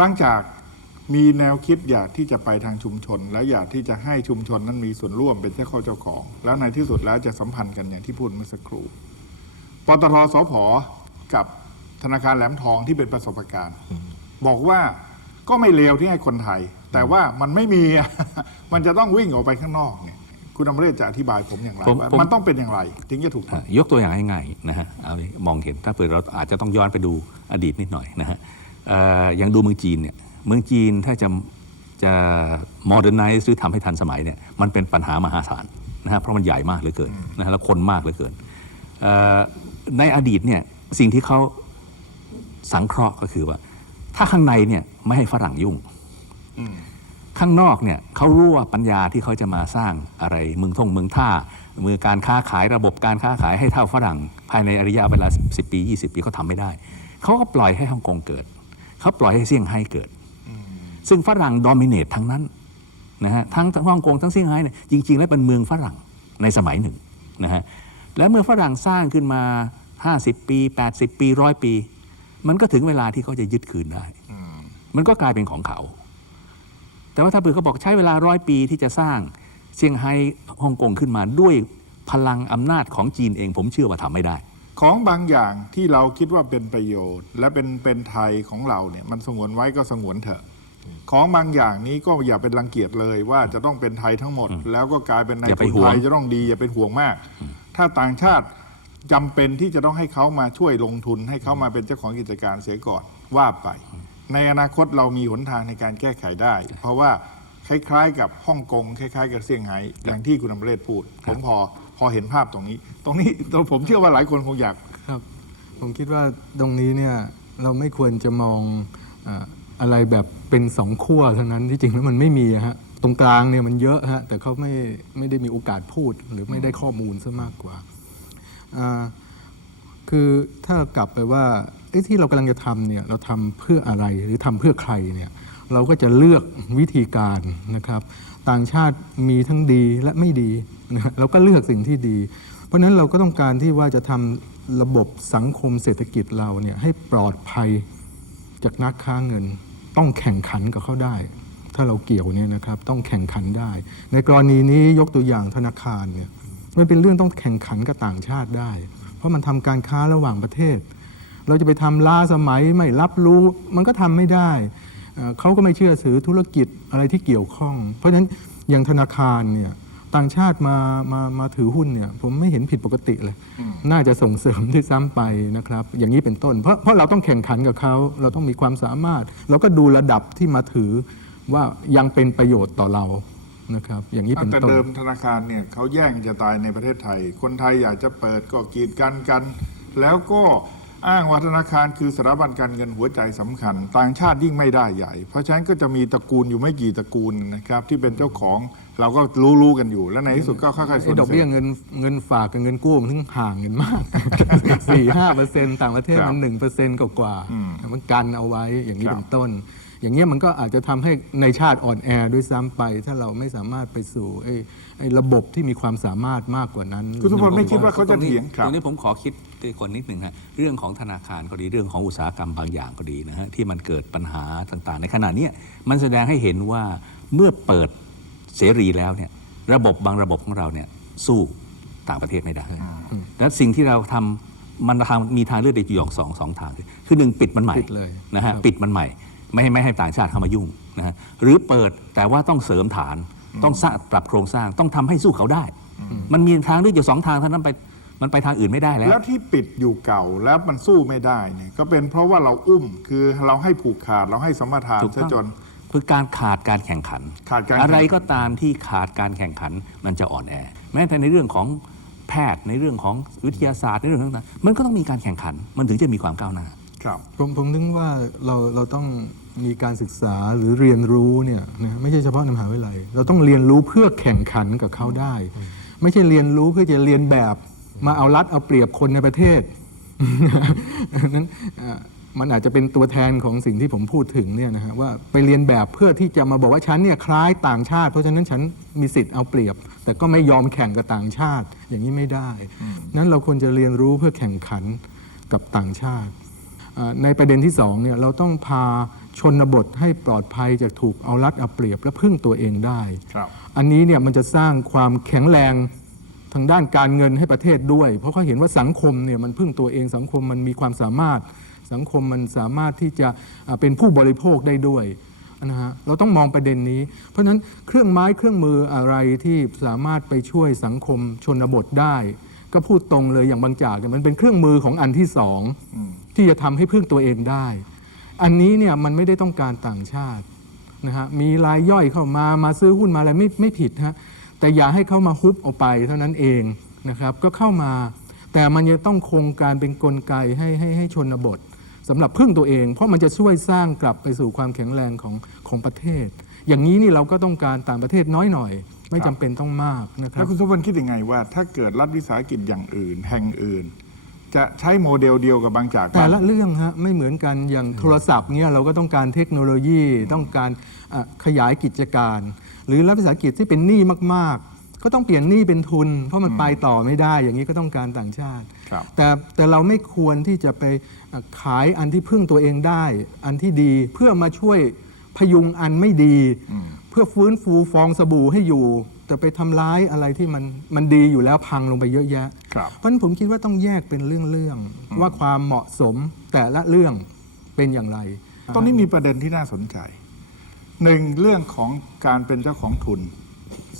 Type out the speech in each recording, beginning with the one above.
บางจากมีแนวคิดอยากที่จะไปทางชุมชน และอยากที่จะให้ชุมชนนั้นมีส่วนร่วมเป็นเจ้าเข้าเจ้าของ แล้วในที่สุดแล้วจะสัมพันธ์กันอย่างที่พูดเมื่อสักครู่ปตทสพกับธนาคารแหลมทองที่เป็นประสบการณ์ บอกว่าก็ไม่เลวที่ให้คนไทย แต่ว่ามันไม่มี มันจะต้องวิ่งออกไปข้างนอกเนี่ยคุณอมเรศจะอธิบายผมอย่างไรผมว่าผมมันต้องเป็นอย่างไรถึงจะถูกทำอะยกตัวอย่างง่ายๆนะฮะเอาเลยมองเห็นถ้าเผื่อเราอาจจะต้องย้อนไปดูอดีตนิดหน่อยนะฮะเอย่างดูเมืองจีนเนี่ยเมืองจีนถ้าจะจะ modernize หรือทำให้ทันสมัยเนี่ยมันเป็นปัญหามหาศาลนะฮะเพราะมันใหญ่มากเหลือเกินนะฮะแล้วคนมากเหลือเกินในอดีตเนี่ยสิ่งที่เขาสังเคราะห์ก็คือว่า ถ้าข้างในเนี่ยไม่ให้ฝรั่งยุ่งข้างนอกเนี่ยเขารู้ว่าปัญญาที่เขาจะมาสร้างอะไรเมืองท่งเมืองท่าเมืองการค้าขายระบบการค้าขายให้เท่าฝรั่ง ภายในอระยะเวลา 10 ปี 20 ปีเขาทำไม่ได้ เขาก็ปล่อยให้ฮ่องกงเกิด เขาปล่อยให้เซี่ยงไฮ้เกิด ซึ่งฝรั่งดอมิเนตทั้งนั้นนะฮะทั้งทั้งฮ่องกงทั้งเซี่ยงไฮ้เนี่ยจริง ๆ แล้วเป็นเมืองฝรั่งในสมัยหนึ่งนะฮะและเมื่อฝรั่งสร้างขึ้นมา 50 ปี 80 ปีร้อยปี มันก็ถึงเวลาที่เขาจะยึดคืนได้ มันก็กลายเป็นของเขา แต่ว่าถ้าเผื่อเขาบอกใช้เวลาร้อยปีที่จะสร้างเซี่ยงไฮ้ฮ่องกงขึ้นมาด้วยพลังอำนาจของจีนเอง ผมเชื่อว่าทำไม่ได้ ของบางอย่างที่เราคิดว่าเป็นประโยชน์ และเป็นเป็นไทยของเราเนี่ยมันสงวนไว้ก็สงวนเถอะ ของบางอย่างนี้ก็อย่าเป็นรังเกียจเลยว่าจะต้องเป็นไทยทั้งหมด แล้วก็กลายเป็นในอย่าไปทุนห่วงไทยจะต้องดีอย่าเป็นห่วงมาก ถ้าต่างชาติจำเป็นที่จะต้องให้เขามาช่วยลงทุน ให้เขามาเป็นเจ้าของกิจการเสียก่อนว่าไป ในอนาคตเรามีหนทางในการแก้ไขได้ เพราะว่าคล้ายๆ กับฮ่องกงคล้ายๆ กับเซี่ยงไฮ้อย่างที่คุณอมเรศพูดผมพอ พอเห็นภาพตรงนี้ ตรงนี้ผมเชื่อว่าหลายคนคงอยากครับ ผมคิดว่าตรงนี้เนี่ยเราไม่ควรจะมองอะไรแบบเป็นสองขั้วเท่านั้นที่จริงแล้วมันไม่มีฮะตรงกลางเนี่ยมันเยอะฮะแต่เขาไม่ไม่ได้มีโอกาสพูดหรือไม่ได้ข้อมูลซะมากกว่าอ่าคือถ้ากลับไปว่าไอ้ที่เรากำลังจะทำเนี่ยเราทำเพื่ออะไรหรือทำเพื่อใครเนี่ย เราก็จะเลือกวิธีการนะครับ ต่างชาติมีทั้งดีและไม่ดีนะเราก็เลือกสิ่งที่ดี เพราะฉะนั้นเราก็ต้องการที่ว่าจะทำระบบสังคมเศรษฐกิจเราเนี่ยให้ปลอดภัยจากนักค้าเงิน ต้องแข่งขันกับเขาได้ ถ้าเราเกี่ยวเนี่ยนะครับต้องแข่งขันได้ ในกรณีนี้ยกตัวอย่างธนาคารเนี่ยมันเป็นเรื่องต้องแข่งขันกับต่างชาติได้ เพราะมันทำการค้าระหว่างประเทศ เราจะไปทำล้าสมัยไม่รับรู้ มันก็ทำไม่ได้ เอ่อเขาก็ไม่เชื่อถือธุรกิจอะไรที่เกี่ยวข้อง เพราะฉะนั้นอย่างธนาคารเนี่ยต่างชาติมามามาถือหุ้นเนี่ยผมไม่เห็นผิดปกติเลย น่าจะส่งเสริมที่ซ้ำไปนะครับ อย่างนี้เป็นต้น เพราะเพราะเราต้องแข่งขันกับเขา เราต้องมีความสามารถ เราก็ดูระดับที่มาถือว่ายังเป็นประโยชน์ต่อเรานะครับอย่างนี้เป็นแต่ต้นเดิมธนาคารเนี่ยเขาแย่งจะตายในประเทศไทย คนไทยอยากจะเปิดก็กีดกันกัน แล้วก็ อ้างว่าธนาคารคือสถาบันการเงินหัวใจสำคัญ ต่างชาติยิ่งไม่ได้ใหญ่ เพราะฉะนั้นก็จะมีตระกูลอยู่ไม่กี่ตระกูลนะครับ ที่เป็นเจ้าของเราก็รู้รู้ๆกันอยู่ แล้วในที่สุดก็ค่อยๆส่วไอ้นดอกเบี้ยเงินเงินฝากกับเงินกู้มันถึงห่างกันมากสี่ห้าเปอร์เซ็นต์ต่างประเทศมันหนึ่งเปอร์เซ็นต์กว่าๆมันกันเอาไว้อย่างนี้เป็นต้น อย่างเงี้ยมันก็อาจจะทำให้ในชาติอ่อนแอด้วยซ้ำไป ถ้าเราไม่สามารถไปสู่ไอ้ไอ้ระบบที่มีความสามารถมากกว่านั้น คุณทุกคนไม่คิดว่าเขาจะตรงนี้เถียงครัตบรงนี้ผมขอคิด ด้วยคนนิดหนึ่งฮะเรื่องของธนาคารก็ดีเรื่องของอุตสาหกรรมบางอย่างก็ดีนะฮะที่มันเกิดปัญหาต่างๆ ในขณะเนี้ยมันแสดงให้เห็นว่าเมื่อเปิดเสรีแล้วเนี่ยระบบบางระบบของเราเนี่ยสู้ต่างประเทศไม่ได้และสิ่งที่เราทำมันทางมีทางเลือกเดียวอยู่สองสองทาง คือหนึ่งปิดมันใหม่ปิดเลยนะฮะครับปิดมันใหม่ ไม่ให้ไม่ให้ต่างชาติเข้ามายุ่งนะฮะหรือเปิดแต่ว่าต้องเสริมฐานต้องสร้างปรับโครงสร้างต้องทำให้สู้เขาได้ มันมีทางเลือกอยู่สองทางเท่านั้นไป มันไปทางอื่นไม่ได้แล้ว แล้วที่ปิดอยู่เก่าแล้วมันสู้ไม่ได้เนี่ยก็เป็นเพราะว่าเราอุ้มคือเราให้ผูกขาดเราให้สมรทานถูกซะต้องจนคือการขาดการแข่งขัน ขาดการอะไรแข่งขันก็ตามที่ขาดการแข่งขันมันจะอ่อนแอ แม้แต่ในเรื่องของแพทย์ในเรื่องของวิทยาศาสตร์ในเรื่องต่างๆมันก็ต้องมีการแข่งขัน มันถึงจะมีความก้าวหน้า ครับผมผมนึกว่าเราเราต้องมีการศึกษาหรือเรียนรู้เนี่ยนะไม่ใช่เฉพาะในมหาวิทยาลัย เราต้องเรียนรู้เพื่อแข่งขันกับเขาได้ ไม่ใช่เรียนรู้เพื่อจะเรียนแบบ มาเอารัดเอาเปรียบคนในประเทศ นั้นเอ่อมันอาจจะเป็นตัวแทนของสิ่งที่ผมพูดถึงเนี่ยนะฮะว่าไปเรียนแบบเพื่อที่จะมาบอกว่าฉันเนี่ยคล้ายต่างชาติ เพราะฉะนั้นฉันมีสิทธิ์เอาเปรียบ แต่ก็ไม่ยอมแข่งกับต่างชาติ อย่างนี้ไม่ได้นั้นเราควรจะเรียนรู้เพื่อแข่งขันกับต่างชาติเอ่อในประเด็นที่สองเนี่ยเราต้องพาชนบทให้ปลอดภัยจากถูกเอารัดเอาเปรียบและพึ่งตัวเองได้ครับอันนี้เนี่ยมันจะสร้างความแข็งแรง ทางด้านการเงินให้ประเทศด้วย เพราะเขาเห็นว่าสังคมเนี่ยมันพึ่งตัวเองสังคมมันมีความสามารถ สังคมมันสามารถที่จะเป็นผู้บริโภคได้ด้วยนะฮะเราต้องมองประเด็นนี้ เพราะฉะนั้นเครื่องไม้เครื่องมืออะไรที่สามารถไปช่วยสังคมชนบทได้ ก็พูดตรงเลยอย่างบางจากเนี่ยมันเป็นเครื่องมือของอันที่สองที่จะทำให้พึ่งตัวเองได้ อันนี้เนี่ยมันไม่ได้ต้องการต่างชาตินะฮะมีรายย่อยเข้ามามาซื้อหุ้นมาอะไรไม่ไม่ผิดฮะ แต่อย่าให้เข้ามาฮุบเอาไปเท่านั้นเองนะครับ ก็เข้ามา แต่มันจะต้องคงการเป็นกลไกให้ให้ให้ชนบทสำหรับพึ่งตัวเอง เพราะมันจะช่วยสร้างกลับไปสู่ความแข็งแรงของของประเทศ อย่างนี้นี่เราก็ต้องการต่างประเทศน้อยหน่อย ไม่จำเป็นต้องมากนะครัแล้บ วคุณสุวรรณคิดยังไงว่า ถ้าเกิดรัฐวิสาหกิจอย่างอื่น แห่งอื่น จะใช้โมเดลเดียวกับบางจากแต่ละเรื่องฮะไม่เหมือนกันอย่างโทรศัพท์เนี่ยเราก็ต้องการเทคโนโลยีต้องการอะขยายกิจการ หรือรัฐวิสาหกิจที่เป็นหนี้มากๆ ก็ต้องเปลี่ยนหนี้เป็นทุน เพราะมันไปต่อไม่ได้ อย่างนี้ก็ต้องการต่างชาติ ครับ แต่แต่เราไม่ควรที่จะไปอะขายอันที่พึ่งตัวเองได้ อันที่ดีเพื่อมาช่วยพยุงอันไม่ดี เพื่อฟื้นฟูฟองสบู่ให้อยู่ แต่ไปทำร้ายอะไรที่มันมันดีอยู่แล้วพังลงไปเยอะแยะ ครับ เพราะฉะนั้นผมคิดว่าต้องแยกเป็นเรื่องๆว่าความเหมาะสมแต่ละเรื่องเป็นอย่างไร ตอนนี้มีประเด็นที่น่าสนใจ หนึ่งเรื่องของการเป็นเจ้าของทุน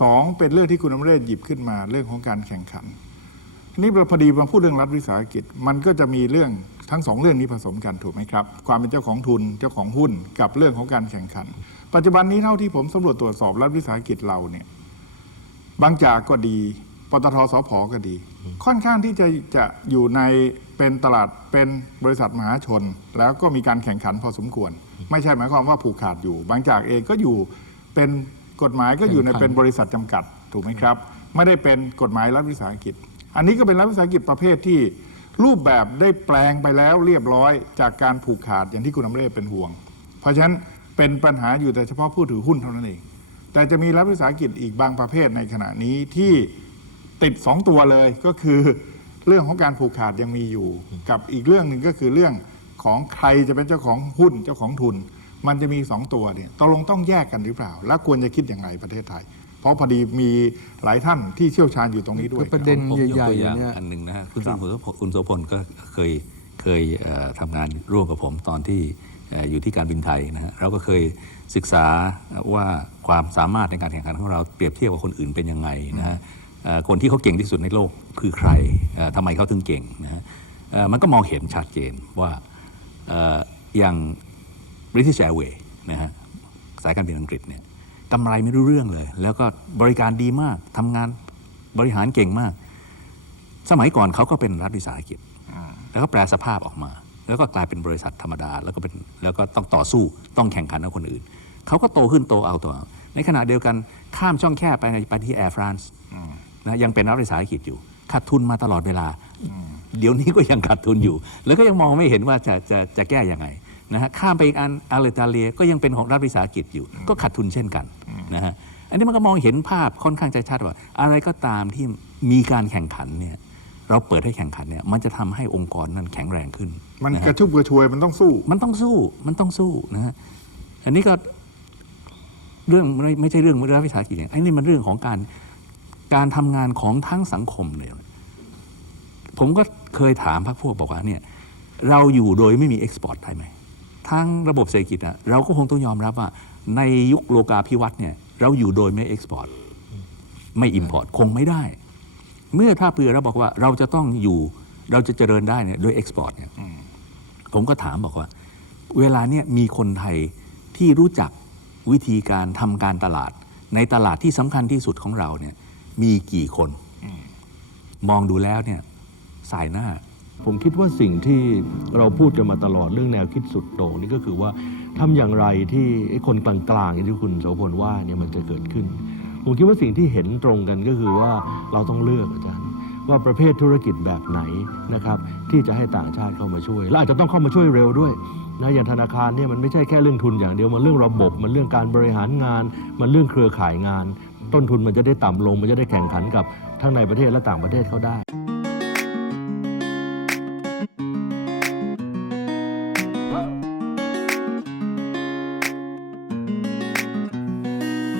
สองเป็นเรื่องที่คุณอมเรศหยิบขึ้นมาเรื่องของการแข่งขันนี่เราพอดีมาพูดเรื่องรัฐวิสาหกิจ มันก็จะมีเรื่องทั้งสองเรื่องนี้ผสมกันถูกไหมครับ ความเป็นเจ้าของทุนเจ้าของหุ้นกับเรื่องของการแข่งขัน ปัจจุบันนี้เท่าที่ผมสำรวจตรวจสอบรัฐวิสาหกิจเราเนี่ยบางจากก็ดี ปตทสพก็ดี ค่อนข้างที่จะจะอยู่ในเป็นตลาดเป็นบริษัทมหาชน แล้วก็มีการแข่งขันพอสมควร ไม่ใช่หมายความว่าผูกขาดอยู่ บางจากเองก็อยู่เป็นกฎหมายก็อยู่ในแข่งขันเป็นบริษัทจำกัดถูกไหมครับ ไม่ได้เป็นกฎหมายรัฐวิสาหกิจ อันนี้ก็เป็นรัฐวิสาหกิจประเภทที่รูปแบบได้แปลงไปแล้วเรียบร้อยจากการผูกขาดอย่างที่คุณอำเรศเป็นห่วง เพราะฉะนั้นเป็นปัญหาอยู่แต่เฉพาะผู้ถือหุ้นเท่านั้นเอง แต่จะมีรัฐวิสาหกิจอีกบางประเภทในขณะนี้ที่ ติดสองตัวเลยก็คือเรื่องของการผูกขาดยังมีอยู่ กับอีกเรื่องหนึ่งก็คือเรื่องของใครจะเป็นเจ้าของหุ้นเจ้าของทุน มันจะมีสองตัวเนี่ยตกลงต้องแยกกันหรือเปล่า และควรจะคิดอย่างไรประเทศไทย เพราะพอดีมีหลายท่านที่เชี่ยวชาญอยู่ตรงนี้ด้วย ประเด็นผมยกใหญ่ตัวๆอย่างเนี่ยอันหนึ่งนะฮะคุณสุพลคุณโสพลก็เคยเคยเอ่อทำงานร่วมกับผมตอนที่เอ่ออยู่ที่การบินไทยนะฮะเราก็เคยศึกษาว่าความสามารถในการแข่งขันของเราเปรียบเทียบกับคนอื่นเป็นยังไงนะฮะเอ่อ คนที่เขาเก่งที่สุดในโลกคือใครเอ่อทำไมเขาถึงเก่งนะฮะมันก็มองเห็นชัดเจนว่าอย่าง British Airways นะฮะสายการบินอังกฤษเนี่ยกำไรไม่รู้เรื่องเลย แล้วก็บริการดีมากทำงานบริหารเก่งมาก สมัยก่อนเขาก็เป็นรัฐวิสาหกิจ แล้วก็แปลสภาพออกมา แล้วก็กลายเป็นบริษัทธรรมดา แล้วก็เป็นแล้วก็ต้องต่อสู้ต้องแข่งขันกับคนอื่น เขาก็โตขึ้นโตเอาตัวเอาในขณะเดียวกันข้ามช่องแคบไปในไปที่แอร์ฟรานซ์ นะยังเป็นรัฐวิสาหกิจอยู่ขาดทุนมาตลอดเวลา เดี๋ยวนี้ก็ยังขาดทุนอยู่ แล้วก็ยังมองไม่เห็นว่าจะจะจะแก้ยังไงนะฮะข้ามไปอีกอันอาเลตาเลียก็ยังเป็นของรัฐวิสาหกิจอยู่ ก็ขาดทุนเช่นกันนะฮะอันนี้มันก็มองเห็นภาพค่อนข้างจะชัดว่า อะไรก็ตามที่มีการแข่งขันเนี่ยเราเปิดให้แข่งขันเนี่ยมันจะทำให้องค์กรนั้นแข็งแรงขึ้น มันนะกฮะระชุ่มกระชวยมันต้องสู้ มันต้องสู้มันต้องสู้นะฮะอันนี้ก็เรื่องไม่ไม่ใช่เรื่องรัฐวิสาหกิจอย่างไอ้นี่มันเรื่องของการ การทำงานของทั้งสังคมเลยผมก็เคยถามพรรคพวกบอกว่าเนี่ยเราอยู่โดยไม่มีเอ็กซ์พอร์ตได้ไหมทั้งระบบเศรษฐกิจอะเราก็คงต้องยอมรับว่า ในยุคโลกาภิวัตน์เนี่ยเราอยู่โดยไม่เอ็กซ์พอร์ตไม่อิมพอร์ตคงไม่ได้ เมื่อถ้าเผื่อเราบอกว่าเราจะต้องอยู่เราจะเจริญได้เนี่ยโดยเอ็กซ์พอร์ตเนี่ยผมก็ถามบอกว่า เวลาเนี่ยมีคนไทยที่รู้จักวิธีการทำการตลาด ในตลาดที่สำคัญที่สุดของเราเนี่ย มีกี่คน มองดูแล้วเนี่ยสายหน้า ผมคิดว่าสิ่งที่เราพูดกันมาตลอดเรื่องแนวคิดสุดโต่งนี่ก็คือว่าทำอย่างไรที่ไอ้คนกลางๆที่คุณโสพลว่าเนี่ยมันจะเกิดขึ้น ผมคิดว่าสิ่งที่เห็นตรงกันก็คือว่าเราต้องเลือกอาจารย์ว่าประเภทธุรกิจแบบไหนนะครับที่จะให้ต่างชาติเข้ามาช่วย และอาจจะต้องเข้ามาช่วยเร็วด้วยนะอย่างธนาคารเนี่ยมันไม่ใช่แค่เรื่องทุนอย่างเดียว มันเรื่องระบบ มันเรื่องการบริหารงาน มันเรื่องเครือข่ายงาน ต้นทุนมันจะได้ต่ำลง มันจะได้แข่งขันกับทั้งในประเทศและต่างประเทศเขาได้